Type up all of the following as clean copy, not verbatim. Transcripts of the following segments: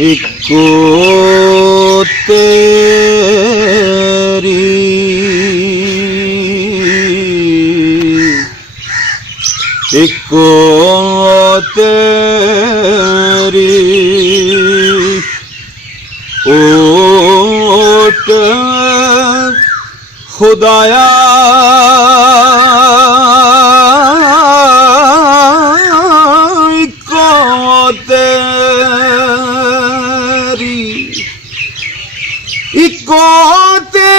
Eco तेरी eco तेरी ओट खुदाया इको तेरी इको तेरी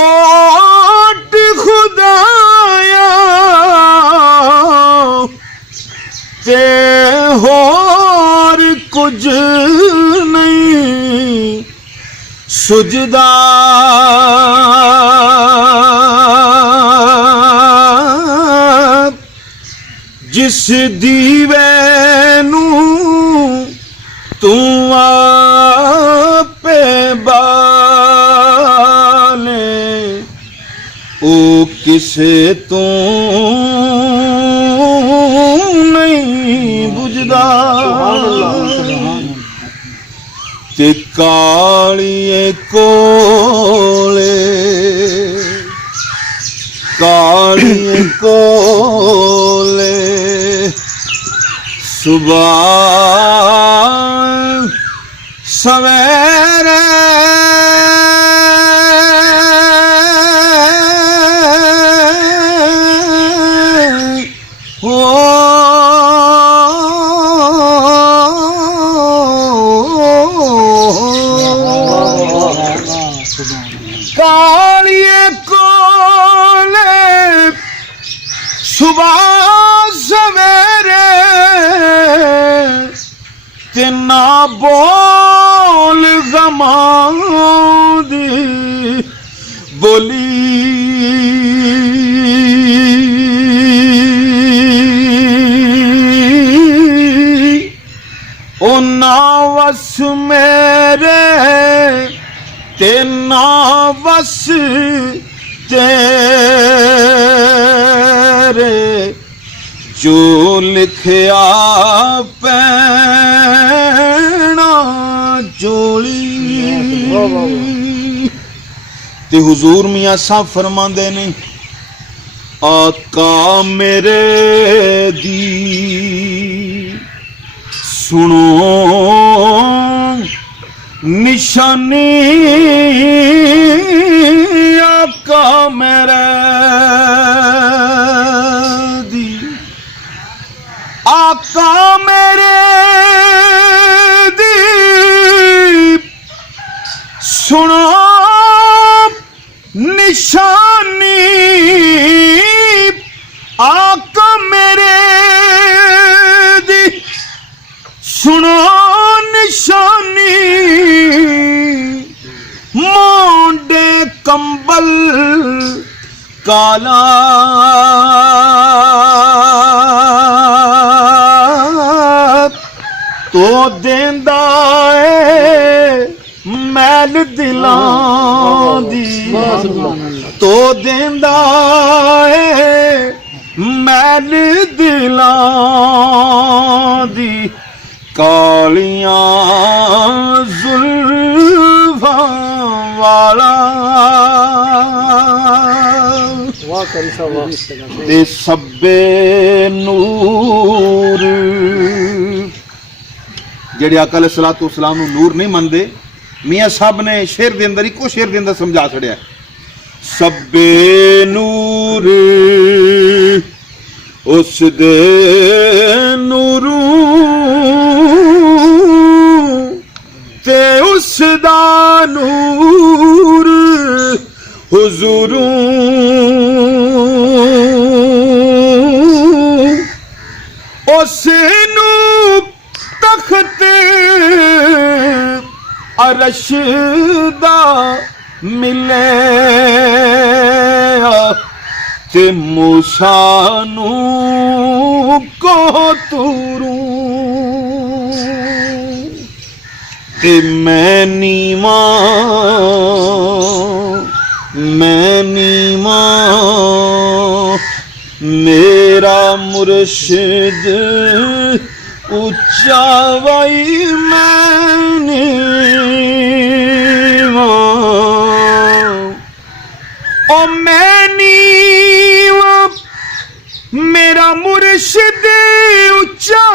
ओट खुदाया ते होर कुछ नहीं सुझदा जिस दीवे नू तू आपे बाले ओ किसे तू नहीं बुझदा ते कालिए कोले सुबह सवेरे कालिए कोले सुबह सवेरे ते ना बोल गमांदी बोली ओ ना वस मेरे ते ना बस तेरे जो लिखया पैना चोली ते हुजूर मियां साहब फरमांदे ने आका मेरे दी सुनो निशानी आका मेरे दी आका मेरे दी सुनो निशानी आका मेरे दी सुनो निशानी मोंडे कंबल काला तो देंदा है मैल दिलां दी तो देंदा है मैल दिलां दी कालियां जुल्फां वाला ते सब्बे नूर जेड़े आका अलैहिस्सलातु वस्सलाम नूं नूर नहीं मनदे मियां साहब ने शेर दे अंदर इको शेर दे अंदर समझा छड़िया सब्बे नूर उस दे नूरू ते उस दा नूर हुजूरू उस नू तख्त अरश दा मिले ते मूसा नू को तूरू ते मैं नीवा मेरा मुर्शिद उच्चा वाई मैंने ओ मैनी मेरा मुर्शिद उच्चा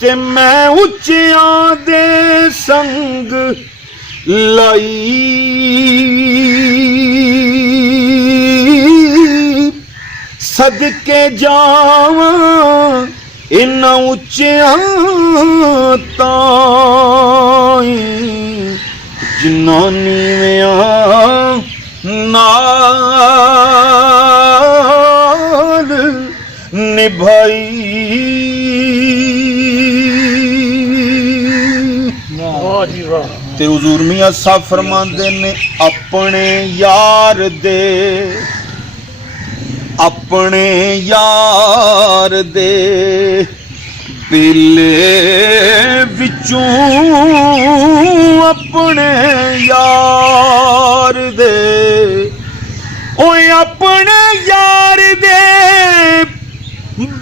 ते मैं उच्चियां दे संग लाई सदके जावां इन्ना उच्चियां ताईं जिन्ना नीवियां नाल निभाई। ते हुजूर मियां साहब फरमांदे ने अपने यार दे बेले विचों अपने यार दे ओए अपने यार दे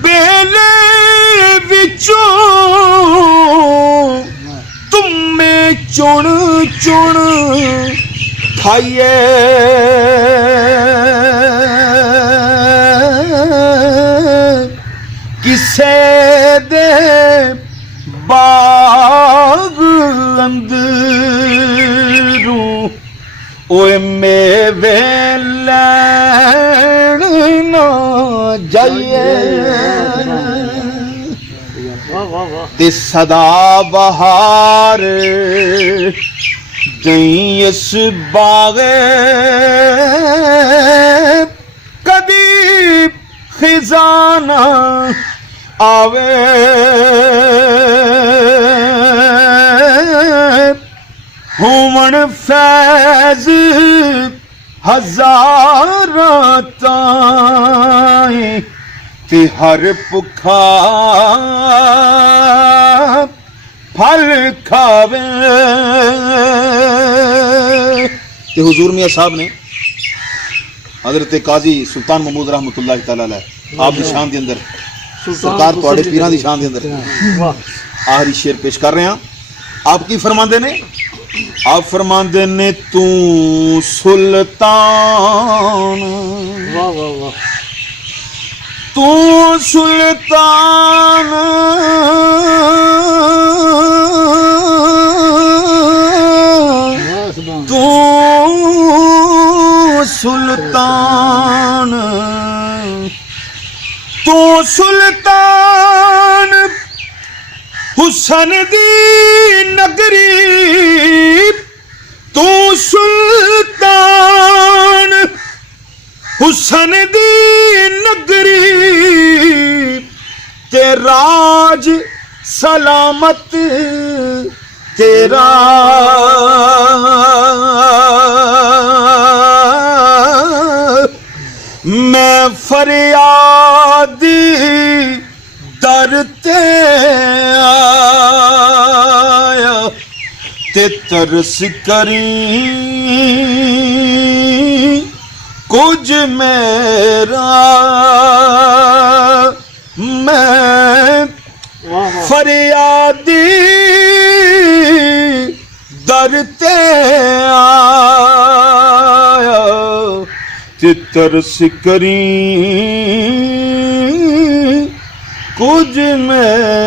बेले विचों तुमे चुन चुन खाइए किसे दे बाग अंदरूं ओए मेवे लैण ना जाइए ते सदा बहार दई इस बागे कदी खिजाना आवे हुमन फैज हजारां ताईं ते हर भुखा फल खावे। ते हुजूर मियां साहब ने हजरत काजी सुल्तान महमूद रहमतुल्लाह तआला अलैह आप दी शान दे अंदर सरकार तुहाडे पीरां दी शान दे अंदर आखिरी शेर पेश कर रहे हैं। आप की फरमांदे ने? आप फरमांदे ने तू सुल्तान वाह वाह वाह तू सुल्तान तू सुल्तान तू सुल्तान हुसन दी नगरी तू सुल्तान हुसन दी नगरी ते राज सलामत तेरा मैं फरियाद दर ते आया ते तरस करी कुछ मेरा मैं फरियादी दर ते आया ते तरस करी कुछ मैं